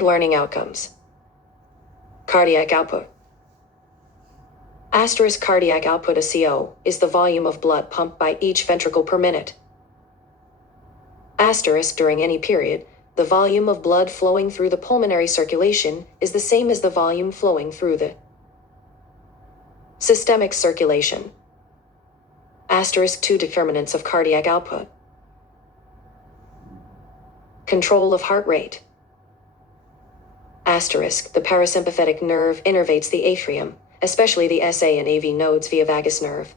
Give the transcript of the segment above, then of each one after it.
Learning outcomes. Cardiac output. Asterisk cardiac output (ACO) is the volume of blood pumped by each ventricle per minute. Asterisk during any period, the volume of blood flowing through the pulmonary circulation is the same as the volume flowing through the systemic circulation. Asterisk two determinants of cardiac output. Control of heart rate. Asterisk the parasympathetic nerve innervates the atrium, especially the SA and AV nodes via vagus nerve.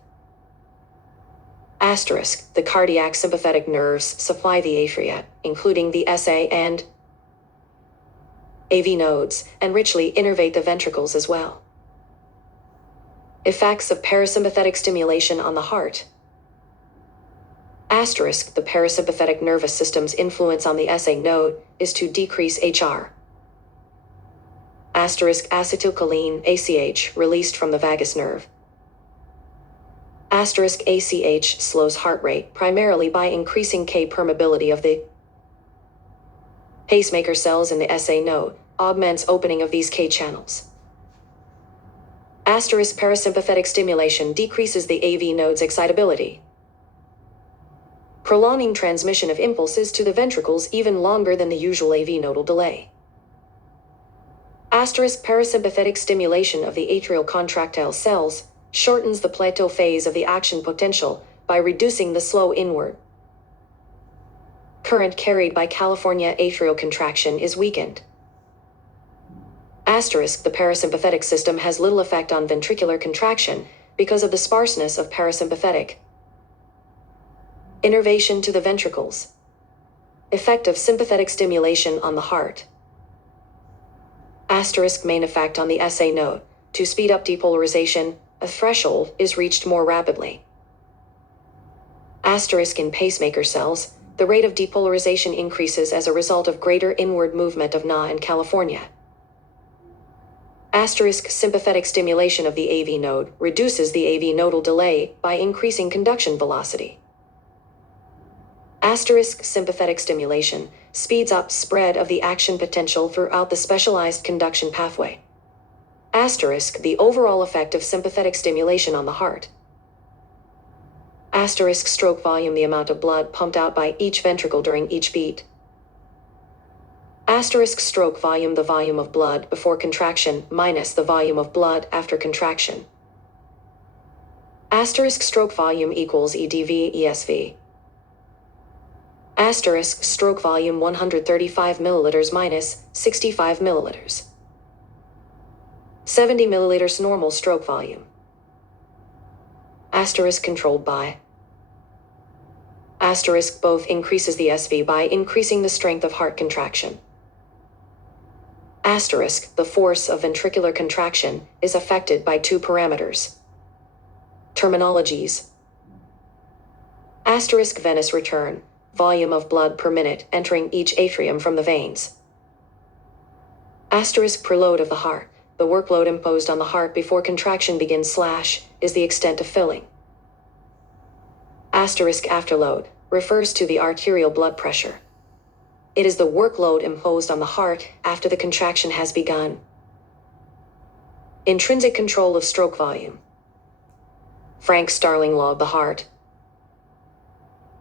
Asterisk the cardiac sympathetic nerves supply the atria, including the SA and AV nodes, and richly innervate the ventricles as well. Effects of parasympathetic stimulation on the heart. Asterisk the parasympathetic nervous system's influence on the SA node is to decrease HR. Asterisk acetylcholine ACH released from the vagus nerve. Asterisk ACH slows heart rate primarily by increasing K permeability of the pacemaker cells in the SA node, augments opening of these K channels. Asterisk parasympathetic stimulation decreases the AV node's excitability, prolonging transmission of impulses to the ventricles even longer than the usual AV nodal delay. Asterisk parasympathetic stimulation of the atrial contractile cells shortens the plateau phase of the action potential by reducing the slow inward current carried by California atrial contraction is weakened. Asterisk the parasympathetic system has little effect on ventricular contraction because of the sparseness of parasympathetic innervation to the ventricles. Effect of sympathetic stimulation on the heart. Asterisk main effect on the SA node. To speed up depolarization, a threshold is reached more rapidly. Asterisk in pacemaker cells, the rate of depolarization increases as a result of greater inward movement of Na in California. Asterisk sympathetic stimulation of the AV node reduces the AV nodal delay by increasing conduction velocity. Asterisk sympathetic stimulation speeds up spread of the action potential throughout the specialized conduction pathway. Asterisk the overall effect of sympathetic stimulation on the heart. Asterisk stroke volume the amount of blood pumped out by each ventricle during each beat. Asterisk stroke volume the volume of blood before contraction minus the volume of blood after contraction. Asterisk stroke volume equals EDV ESV. Asterisk stroke volume 135 milliliters minus 65 milliliters. 70 milliliters normal stroke volume. Asterisk controlled by. Asterisk both increases the SV by increasing the strength of heart contraction. Asterisk the force of ventricular contraction is affected by two parameters. Terminologies. Asterisk venous return, volume of blood per minute entering each atrium from the veins. Asterisk preload of the heart, the workload imposed on the heart before contraction begins / is the extent of filling. Asterisk afterload refers to the arterial blood pressure. It is the workload imposed on the heart after the contraction has begun. Intrinsic control of stroke volume. Frank-Starling law of the heart.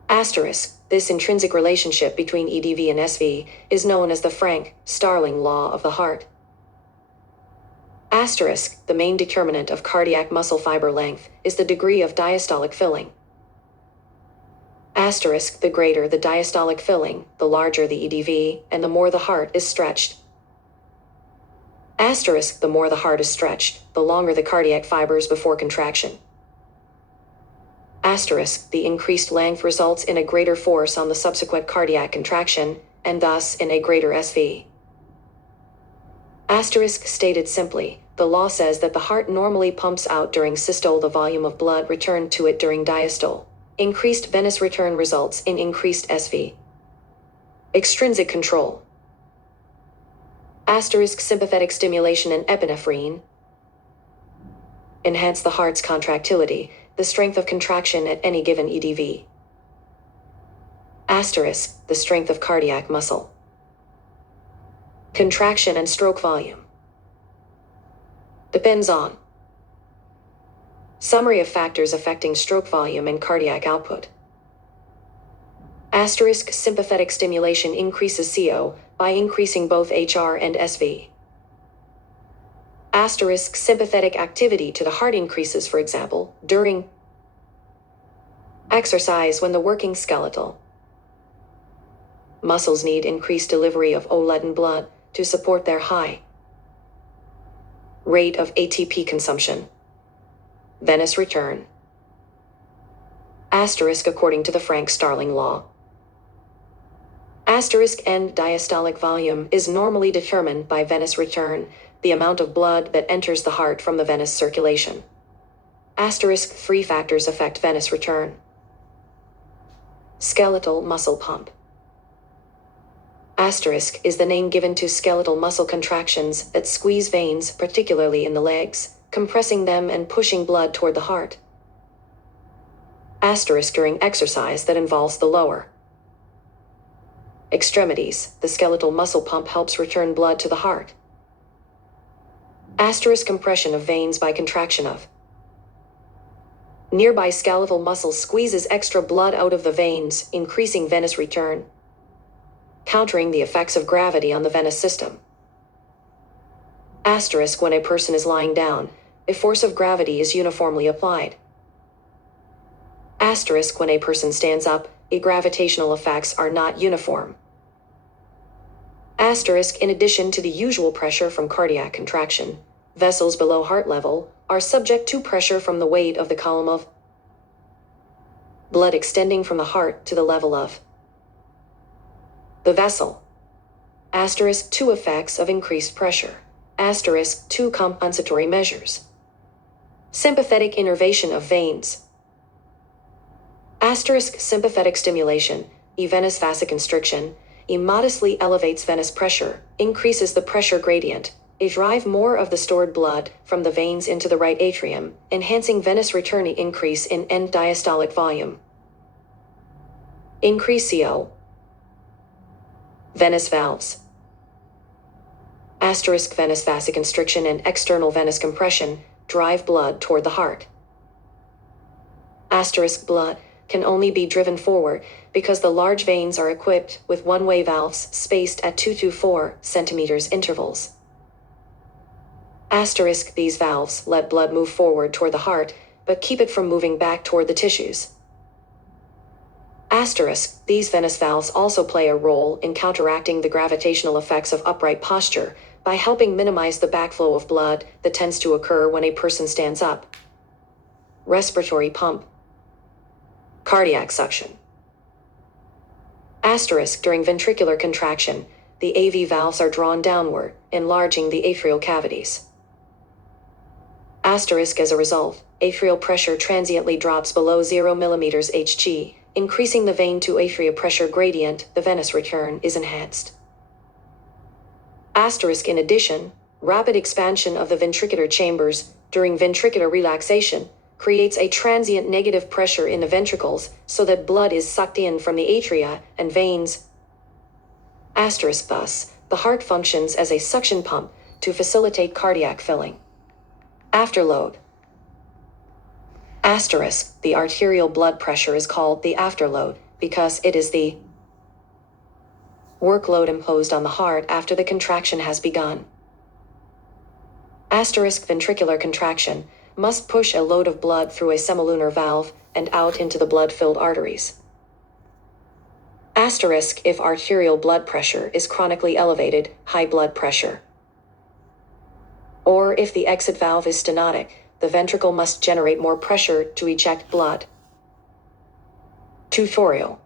Asterisk, this intrinsic relationship between EDV and SV is known as the Frank-Starling law of the heart. Asterisk, the main determinant of cardiac muscle fiber length is the degree of diastolic filling. Asterisk, the greater the diastolic filling, the larger the EDV, and the more the heart is stretched. Asterisk, the more the heart is stretched, the longer the cardiac fibers before contraction. Asterisk, the increased length results in a greater force on the subsequent cardiac contraction, and thus in a greater SV. Asterisk, stated simply, the law says that the heart normally pumps out during systole the volume of blood returned to it during diastole. Increased venous return results in increased SV. Extrinsic control. Asterisk sympathetic stimulation and epinephrine enhance the heart's contractility, the strength of contraction at any given EDV. Asterisk, the strength of cardiac muscle. Contraction and stroke volume. Depends on. Summary of factors affecting stroke volume and cardiac output. Asterisk sympathetic stimulation increases CO by increasing both HR and SV. Asterisk sympathetic activity to the heart increases, for example, during exercise when the working skeletal muscles need increased delivery of O-leaden blood to support their high rate of ATP consumption. Venous return. Asterisk according to the Frank-Starling law. Asterisk end diastolic volume is normally determined by venous return, the amount of blood that enters the heart from the venous circulation. Asterisk 3 factors affect venous return. Skeletal muscle pump. Asterisk is the name given to skeletal muscle contractions that squeeze veins, particularly in the legs, compressing them and pushing blood toward the heart. Asterisk during exercise that involves the lower extremities, the skeletal muscle pump helps return blood to the heart. Asterisk compression of veins by contraction of nearby skeletal muscle squeezes extra blood out of the veins, increasing venous return, countering the effects of gravity on the venous system. Asterisk when a person is lying down, a force of gravity is uniformly applied. Asterisk when a person stands up, a gravitational effects are not uniform. Asterisk in addition to the usual pressure from cardiac contraction, vessels below heart level are subject to pressure from the weight of the column of blood extending from the heart to the level of the vessel. Asterisk 2 effects of increased pressure. Asterisk 2 compensatory measures. Sympathetic innervation of veins. Asterisk sympathetic stimulation, venous vasoconstriction, modestly elevates venous pressure, increases the pressure gradient, drive more of the stored blood from the veins into the right atrium, enhancing venous return increase in end diastolic volume. Increase CO. Venous valves. Asterisk venous vasoconstriction and external venous compression drive blood toward the heart. Asterisk blood can only be driven forward because the large veins are equipped with one-way valves spaced at 2 to 4 centimeters intervals. Asterisk these valves let blood move forward toward the heart, but keep it from moving back toward the tissues. Asterisk these venous valves also play a role in counteracting the gravitational effects of upright posture by helping minimize the backflow of blood that tends to occur when a person stands up. Respiratory pump. Cardiac suction. Asterisk during ventricular contraction, the AV valves are drawn downward, enlarging the atrial cavities. Asterisk as a result, atrial pressure transiently drops below 0 mm Hg, increasing the vein to atria pressure gradient, the venous return is enhanced. Asterisk in addition, rapid expansion of the ventricular chambers during ventricular relaxation creates a transient negative pressure in the ventricles so that blood is sucked in from the atria and veins. Asterisk thus, the heart functions as a suction pump to facilitate cardiac filling. Afterload. Asterisk, the arterial blood pressure is called the afterload because it is the workload imposed on the heart after the contraction has begun. Asterisk ventricular contraction must push a load of blood through a semilunar valve and out into the blood-filled arteries. Asterisk if arterial blood pressure is chronically elevated, high blood pressure. Or if the exit valve is stenotic, the ventricle must generate more pressure to eject blood. Tutorial.